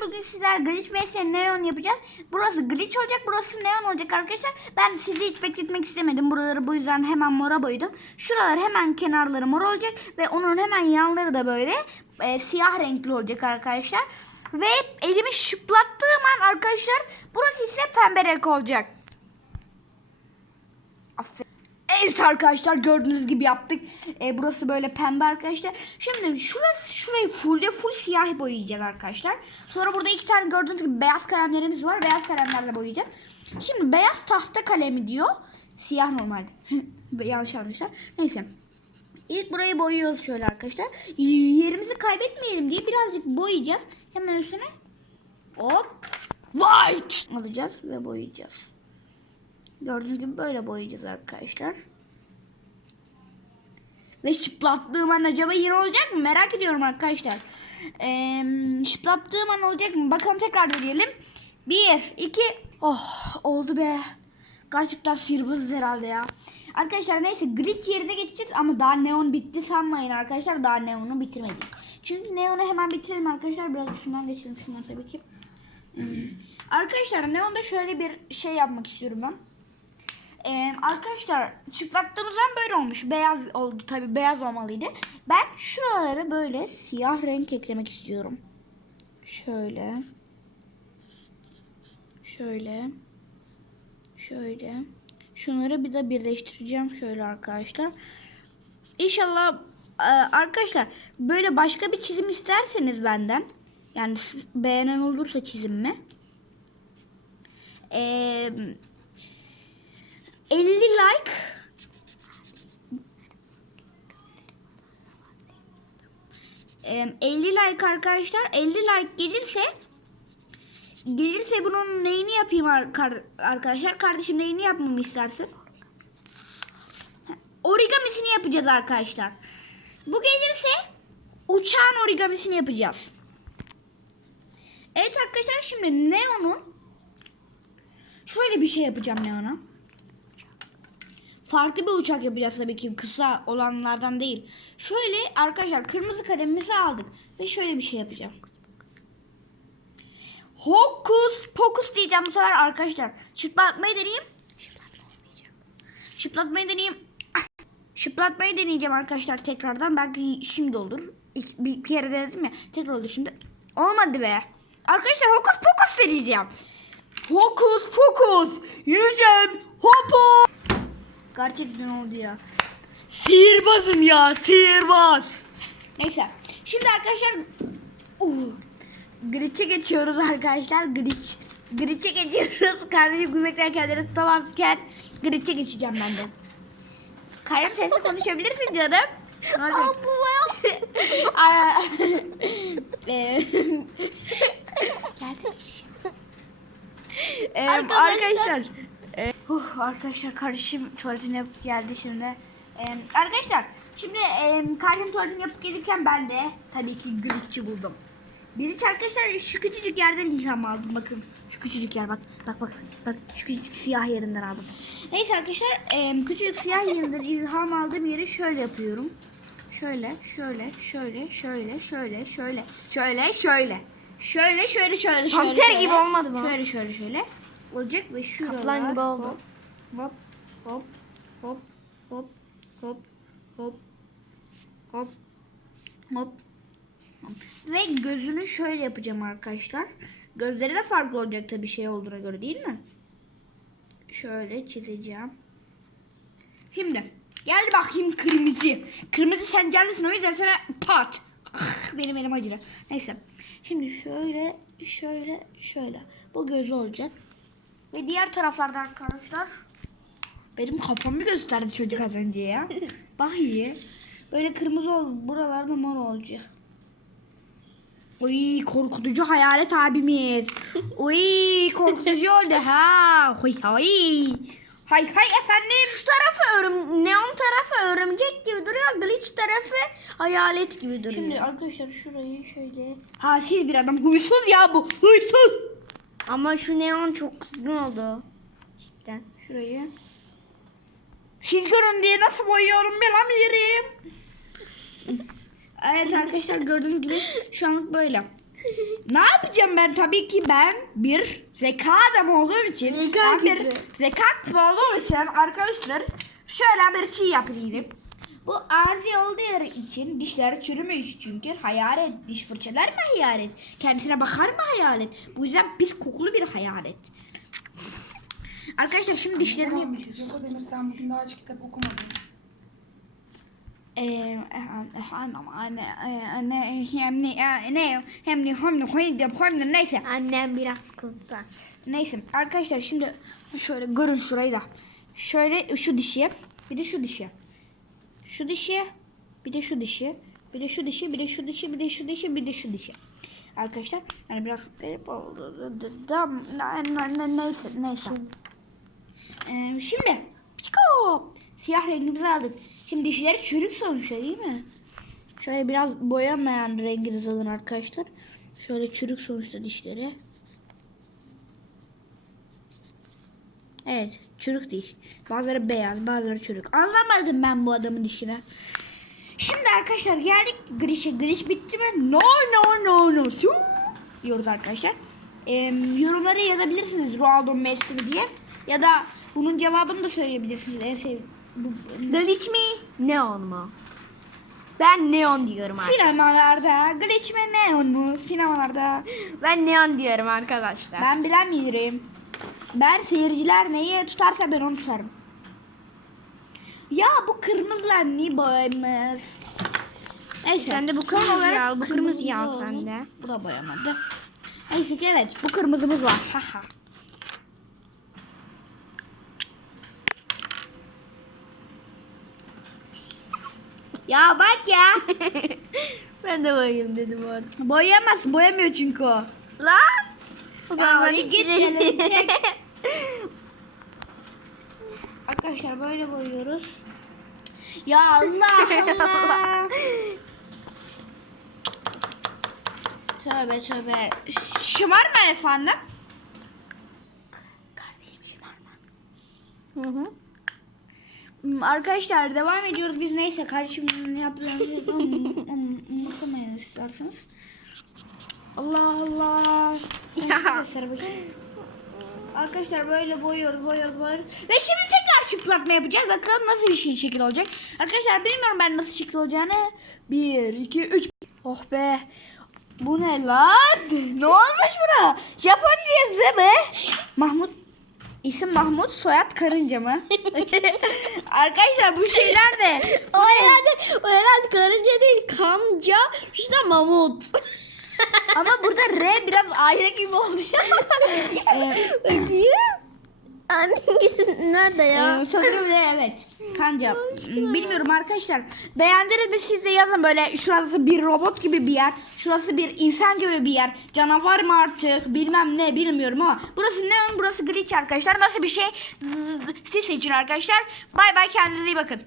Bugün sizler glitch vs neon yapacağız. Burası glitch olacak, burası neon olacak arkadaşlar. Ben sizi hiç bekletmek istemedim. Buraları bu yüzden hemen mora boyadım. Şuralar hemen kenarları mor olacak ve onun hemen yanları da böyle e, siyah renkli olacak arkadaşlar. Ve elimi şıplattığım an arkadaşlar burası ise pembe renk olacak. Evet arkadaşlar gördüğünüz gibi yaptık. Ee, burası böyle pembe arkadaşlar. Şimdi şurası şurayı full full siyah boyayacağız arkadaşlar. Sonra burada iki tane gördüğünüz gibi beyaz kalemlerimiz var. Beyaz kalemlerle boyayacağız. Şimdi beyaz tahta kalemi diyor. Siyah normalde. Yanlış arkadaşlar. Neyse. İlk burayı boyuyoruz şöyle arkadaşlar. Yerimizi kaybetmeyelim diye birazcık boyayacağız. Hemen üstüne hop white alacağız ve boyayacağız. Gördüğünüz gibi böyle boyayacağız arkadaşlar. Ve şıplattığım an acaba yine olacak mı? Merak ediyorum arkadaşlar. Ee, şıplattığım an olacak mı? Bakalım tekrar deneyelim. Bir, iki. Oh oldu be. Gerçekten sihirbazız herhalde ya. Arkadaşlar neyse glitch yerine geçeceğiz ama daha neon bitti sanmayın arkadaşlar. Daha neonu bitirmedik. Çünkü neonu hemen bitirelim arkadaşlar. Biraz üstünden geçelim şundan tabii ki. Hmm. Arkadaşlar neonda şöyle bir şey yapmak istiyorum ben. Ee, arkadaşlar çıplattığımızdan böyle olmuş. Beyaz oldu tabi beyaz olmalıydı. Ben şuraları böyle siyah renk eklemek istiyorum. Şöyle. Şöyle. Şöyle. Şunları bir de birleştireceğim şöyle arkadaşlar. İnşallah e, arkadaşlar böyle başka bir çizim isterseniz benden yani beğenen olursa çizimimi eee 50 like. Em, 50 like arkadaşlar. 50 like gelirse gelirse bunun neyini yapayım ar- arkadaşlar? Kardeşim neyini yapmamı istersin? Origamisini yapacağız arkadaşlar. Bu gelirse uçağın origamisini yapacağız. Evet arkadaşlar şimdi Neon'un şöyle bir şey yapacağım Neon'a farklı bir uçak yapacağız tabii ki kısa olanlardan değil. Şöyle arkadaşlar kırmızı kalemimizi aldık ve şöyle bir şey yapacağım. Hokus pokus diyeceğim bu sefer arkadaşlar. Şıplatmayı deneyeyim. Şıplatmayı deneyeyim. Şıplatmayı deneyeceğim arkadaşlar tekrardan. Belki şimdi olur. Bir kere denedim ya. Tekrar oldu şimdi. Olmadı be. Arkadaşlar hokus pokus deneyeceğim. Hokus pokus. Yiyeceğim. Hopus. Gerçekten oldu ya. Sihirbazım ya sihirbaz. Neyse. Şimdi arkadaşlar uh, Glitch'e geçiyoruz arkadaşlar. Glitch. Glitch'e geçiyoruz. Kardeşim gülmekten kendini tutamazken Glitch'e geçeceğim ben de. Karım sesli konuşabilirsin canım. Altıma Geldi. Ee, arkadaşlar. E, uh, arkadaşlar kardeşim tuvaletini yapıp geldi şimdi. Ee, arkadaşlar şimdi e, kardeşim tuvaletini yapıp gelirken ben de tabii ki glitch'i buldum. Glitch arkadaşlar şu küçücük yerden ilham aldım bakın. Şu küçücük yer bak bak bak bak şu küçücük siyah yerinden aldım. Neyse arkadaşlar e, küçücük siyah yerinden ilham aldığım yeri şöyle yapıyorum. Şöyle, şöyle, şöyle, şöyle, şöyle, şöyle, şöyle, şöyle. Şöyle, şöyle, şöyle, şöyle. Panter şöyle. gibi olmadı mı? Şöyle, şöyle, şöyle. Olacak ve şuralar. Kaplan gibi oldu. Hop, hop, hop, hop, hop, hop, hop, hop, hop. Ve gözünü şöyle yapacağım arkadaşlar. Gözleri de farklı olacak tabii şey olduğuna göre değil mi? Şöyle çizeceğim. Şimdi geldi bakayım kırmızı. Kırmızı sen canlısın o yüzden sana pat. Benim elim acıdı. Neyse. Şimdi şöyle şöyle şöyle. Bu gözü olacak. Ve diğer taraflarda arkadaşlar. Benim kafamı gösterdi çocuk az önce ya. Bak iyi. Böyle kırmızı ol. Buralarda mor olacak. Uy korkutucu hayalet abimiz. Uy korkutucu oldu ha. Huy hay. Hay hay efendim. Şu tarafı örüm, neon tarafı örümcek gibi duruyor. Glitch tarafı hayalet gibi duruyor. Şimdi arkadaşlar şurayı şöyle. Hasil bir adam. Huysuz ya bu. Huysuz. Ama şu neon çok kızgın oldu. Cidden şurayı. Siz görün diye nasıl boyuyorum bilemiyorum. evet arkadaşlar gördüğünüz gibi şu anlık böyle. ne yapacağım ben? Tabii ki ben bir zeka adamı olduğum için Zeka ben bir zeka olduğum için arkadaşlar şöyle bir şey yapayım. Bu ağzı olduğu için dişleri çürümüş çünkü hayalet diş fırçalar mı hayalet? Kendisine bakar mı hayalet? Bu yüzden pis kokulu bir hayalet. Arkadaşlar şimdi dişlerimi Devam edecek. O Demir sen bugün daha hiç kitap okumadın. Neyse Annem biraz kızdı. neyse arkadaşlar şimdi şöyle görün şurayı da şöyle şu dişi bir de şu dişi şu dişi bir de şu dişi bir de şu dişi bir de şu dişi bir de şu dişi bir de şu dişi arkadaşlar yani biraz garip oldu neyse neyse Ee, şimdi piko siyah rengimizi aldık. Şimdi dişleri çürük sonuçta değil mi? Şöyle biraz boyamayan renginizi alın arkadaşlar. Şöyle çürük sonuçta dişleri. Evet çürük diş. Bazıları beyaz bazıları çürük. Anlamadım ben bu adamın dişine. Şimdi arkadaşlar geldik Grish'e. Grish bitti mi? No no no no. Su diyoruz arkadaşlar. Ee, yorumlara yazabilirsiniz Ronaldo Messi diye. Ya da bunun cevabını da söyleyebilirsiniz. En. Bu, Glitch mi? Neon mu? Ben neon diyorum artık. sinemalarda. Glitch mi neon mu? Sinemalarda. Ben neon diyorum arkadaşlar. Ben bilemiyorum. Ben seyirciler neyi tutarsa ben onu tutarım. Ya bu kırmızılar niye boyamış? Neyse. Sen de bu son kırmızıyı olarak al, bu kırmızıyı al olsun. sen de. Bu da boyamadı. Neyse ki evet bu kırmızımız var. Haha. ya bak ya. ben de boyayayım dedim orada. Boyayamaz. Boyamıyor çünkü o. Lan! O Ya zaman hiç git gelin, çek. Arkadaşlar böyle boyuyoruz. Ya Allah Allah. tövbe tövbe. Şımarma efendim. Kardeşim şımarma. Hı hı. Hmm, Arkadaşlar devam ediyoruz. Biz neyse kardeşimin yaptığımızı unutmayın isterseniz. Allah Allah. Ya. Arkadaşlar. Arkadaşlar böyle boyuyoruz, boyuyoruz, boyuyoruz. Ve şimdi tekrar çıplatma yapacağız. Bakalım nasıl bir şey şekil olacak. Arkadaşlar bilmiyorum ben nasıl şekil olacağını. Bir, iki, üç. Oh be. Bu ne lan? Ne olmuş buna? Japoncayız değil mi? Mahmut İsim Mahmut, soyad Karınca mı? Arkadaşlar bu şeyler de O herhalde, o herhalde karınca değil kanca. İşte mamut. ama burada R biraz ayrı gibi olmuş. Bakayım. Hangisi nerede ya? Ee, sanırım ne evet. Kanca. Bilmiyorum arkadaşlar. Beğendiniz mi siz de yazın böyle şurası bir robot gibi bir yer. Şurası bir insan gibi bir yer. Canavar mı artık bilmem ne bilmiyorum ama. Burası neon burası glitch arkadaşlar. Nasıl bir şey siz seçin arkadaşlar. Bay bay kendinize iyi bakın.